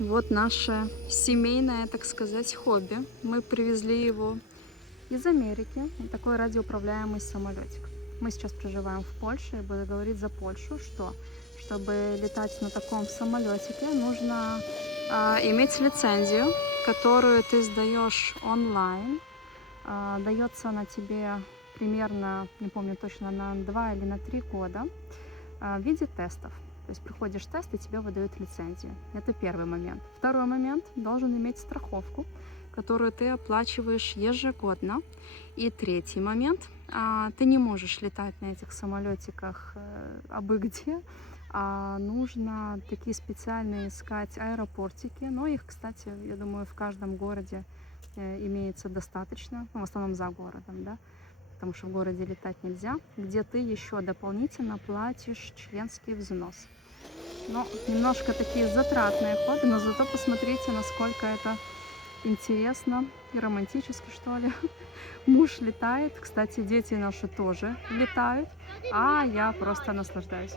Вот наше семейное, так сказать, хобби. Мы привезли его из Америки. Такой радиоуправляемый самолетик. Мы сейчас проживаем в Польше. И буду говорить за Польшу, что чтобы летать на таком самолетике, нужно иметь лицензию, которую ты сдаешь онлайн. Дается она тебе примерно, не помню точно, на 2 или на 3 года в виде тестов. То есть приходишь тест, и тебе выдают лицензию. Это первый момент. Второй момент: должен иметь страховку, которую ты оплачиваешь ежегодно. И третий момент: ты не можешь летать на этих самолетиках абы где, нужно такие специальные искать аэропортики. Но их, кстати, я думаю, в каждом городе имеется достаточно, ну, в основном за городом, да, потому что в городе летать нельзя, где ты еще дополнительно платишь членский взнос. Но немножко такие затратные хобби, но зато посмотрите, насколько это интересно и романтически, что ли. Муж летает, кстати, дети наши тоже летают, а я просто наслаждаюсь.